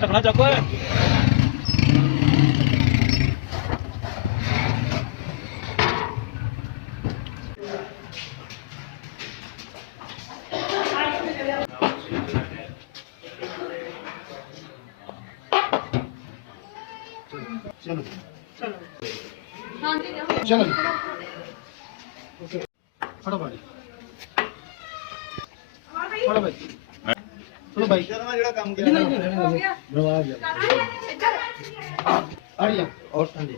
टकरा जाको है। चलो चलो फटो भाई फटो भाई चलो भाई जेड़ा काम किया हो गया बर्बाद आ गया और ठंडी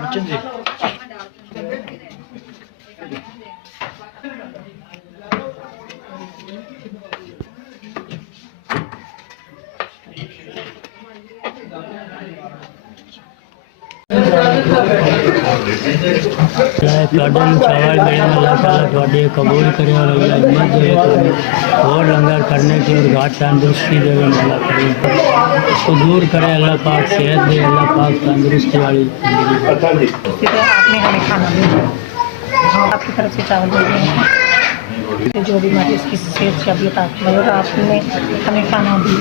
बच्चन जी कबूल करे और हिम्मत दे और लंगर करने की और घाट तंदुरुस्ती दे अल्लाह करीम को दूर करे अल्लाह पाक सेहत दे अल्लाह पाक तंदुरुस्ती वाली आपने हमें खाना भेजा आपकी तरफ से चावल दे दिए जो भी हमारी इसकी सेहत से अभी तक आपने हमें खाना दी।